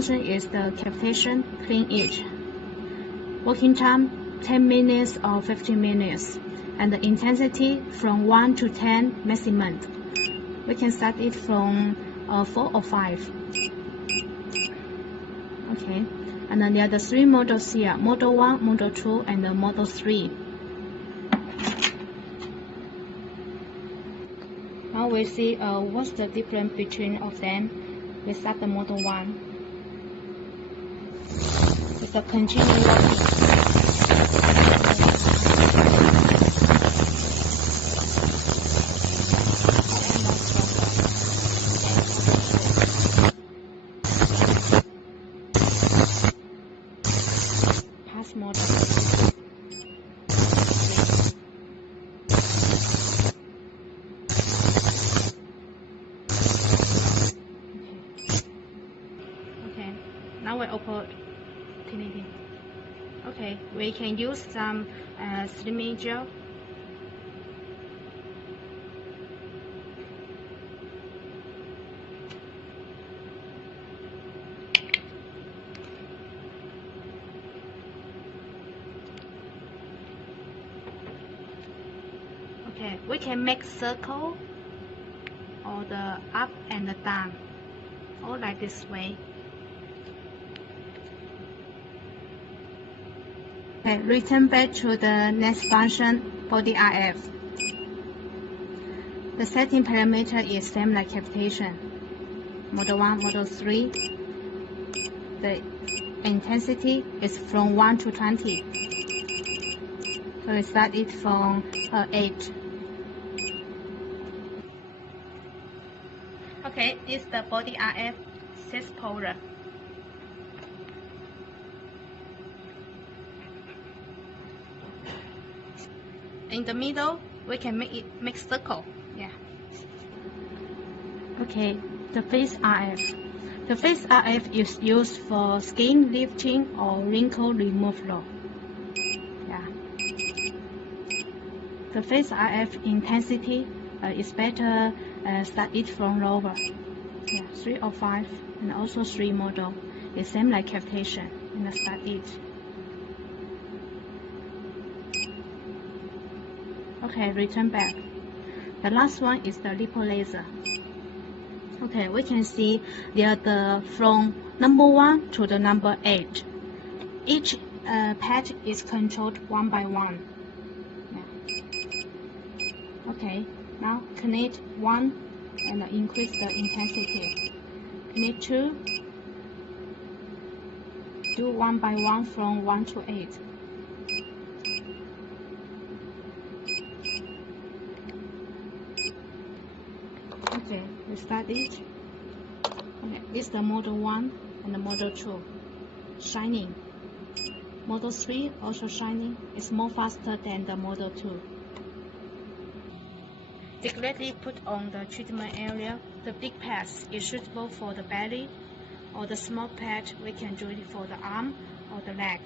Function is the cavitation clean edge. Working time 10 minutes or 15 minutes, and the intensity from 1 to 10 maximum. We can start it from 4 or 5. Okay, and then there are the 3 models here: Model 1, Model 2, and the Model 3. Now we see what's the difference between of them. We start the Model 1. It's a continuous working. Pass model. Okay, now we open Trinity. Okay, we can use some slimming gel. Okay, we can make circle or the up and the down, all like this way. Okay, return back to the next function, body RF. The setting parameter is same like cavitation. Model 1, Model 3. The intensity is from 1 to 20. So we start it from 8. Okay, this is the body RF 6 polar. In the middle, we can make circle. Yeah. Okay, the phase RF. The phase RF is used for skin lifting or wrinkle removal. Yeah. The phase RF intensity is better start it from lower. Yeah, 3 or 5, and also 3 model. It's same like cavitation in the start it. Okay, return back. The last one is the lipolysis. Okay, we can see there the from number 1 to the number 8. Each pad is controlled one by one. Yeah. Okay, now connect 1 and increase the intensity. Connect 2. Do 1 by 1 from 1 to 8. Okay, we start it. Okay, this is the Model 1 and the Model 2. Shining. Model 3 also shining. It's more faster than the Model 2. Directly put on the treatment area. The big pad is suitable for the belly, or the small pad we can do it for the arm or the leg.